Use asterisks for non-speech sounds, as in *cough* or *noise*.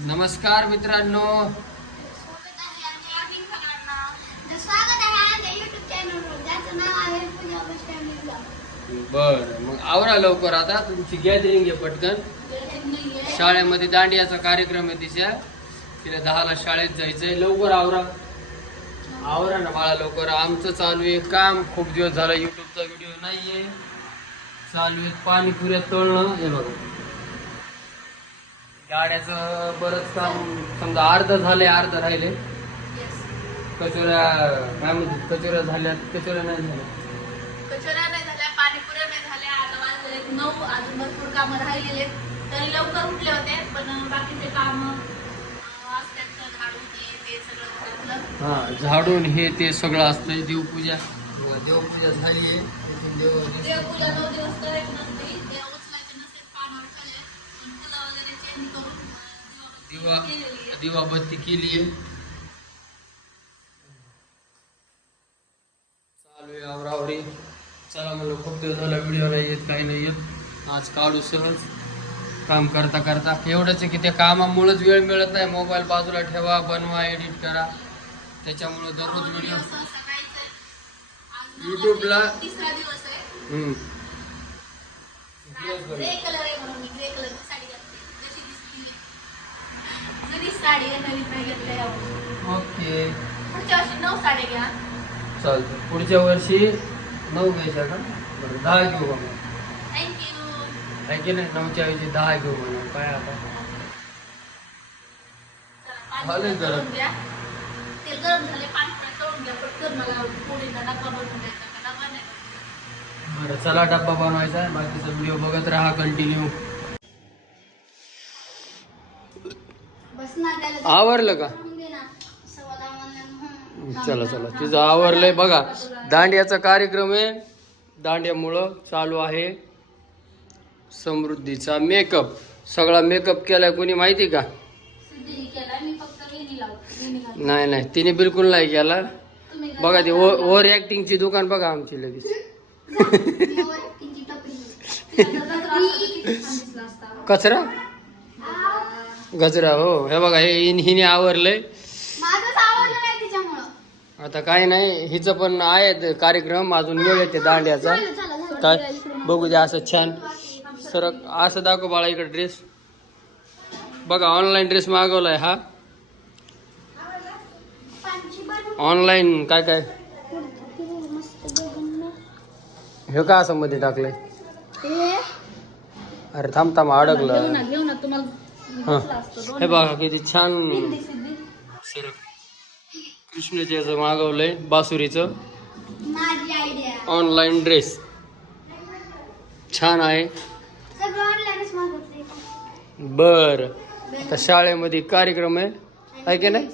नमस्कार मित्रांनो. बर मग आवरा लवकर आता. तुमची गॅदरिंग आहे पटकन. शाळेमध्ये दांडियाचा कार्यक्रम आहे तिच्या तिला दहाला शाळेत जायचंय. लवकर आवरा. आवरा ना बाळा लवकर. आमचं चालू आहे काम. खूप दिवस झाला युट्यूबचा व्हिडिओ नाहीये. चालू आहे पाणीपुऱ्या तळणं. हे बघा. गाड्याचं बरंच काम समजा अर्ध झालंय अर्ध राहिले. कचोऱ्या काय म्हणतात कचोऱ्या झाल्या कचोऱ्या नाही झाल्या. कचोऱ्या नाही झाल्या पाणीपुऱ्या नाही झाल्या आता वाजले नऊ अजून भरपूर कामं राहिलेले तरी लवकर उठले होते पण बाकीचे काम हे ते सगळं घरातलं हा झाडून हे ते सगळं असतंय देवपूजा. देवपूजा झाली आहे. देव देवपूजा नऊ दिवस करायची नसते दिवा दिवाबत्ती केली आहे. चालू आहे आवरावरी चला म्हणलं खूप दिवस झाला व्हिडिओ नाही येत काही नाही येत. आज काढू सहज. काम करता करता. एवढंच आहे की त्या कामामुळेच वेळ मिळत नाही. मोबाईल बाजूला ठेवा बनवा एडिट करा. त्याच्यामुळे दररोज व्हिडिओ असं नवीन नाही घेतली ओके. पुढच्या वर्षी नऊ साडी घ्या. चालतं पुढच्या वर्षी नऊ घ्यायच्या का? बरं दहा घेऊ मग? थँक्यू आहे की नाही नऊच्या ऐवजी दहा घेऊ म्हणून काय आता? झाले गरम. ते गरम झाले पाणी पण तळून घ्या. पटकन मला पोळीला डब्बा बनवून द्यायचा का डब्बा नाही बरं चला डब्बा बनवायचा आहे. बाकीचा व्हिडिओ बघत राहा कंटिन्यू आवरलं का? चला चला. तिचं आवरलंय बघा. दांडियाचा कार्यक्रम आहे. दांड्यामुळं चालू आहे समृद्धीचा मेकअप सगळा मेकअप केलाय कोणी माहिती का. नाही नाही. तिने बिलकुल नाही केला. बघा ती. ओव्हर ऍक्टिंगची दुकान बघा आमची लगेच. मोर *laughs* गजरा हो. हे बघा हे हिने आवरलंय. आता काही नाही हिचं पण आहे कार्यक्रम अजून वेळ येते दांड्याचा. काय? बघू द्या असं छान. सरक असं दाखव बाळा इकडे ड्रेस बघा ऑनलाईन ड्रेस मागवलाय हा. ऑनलाईन काय काय. हे का असं मध्ये टाकलंय? अरे थांब थांब अडकलं. हा. हे बघा किती छान. सरक. कृष्णाच्या याचं मागवलंय बासुरीचं. माझी आयडिया ऑनलाईन ड्रेस छान आहे. सगळं ऑनलाईनच मागवते बर. आता शाळेमध्ये कार्यक्रम आहे. आहे की नाही?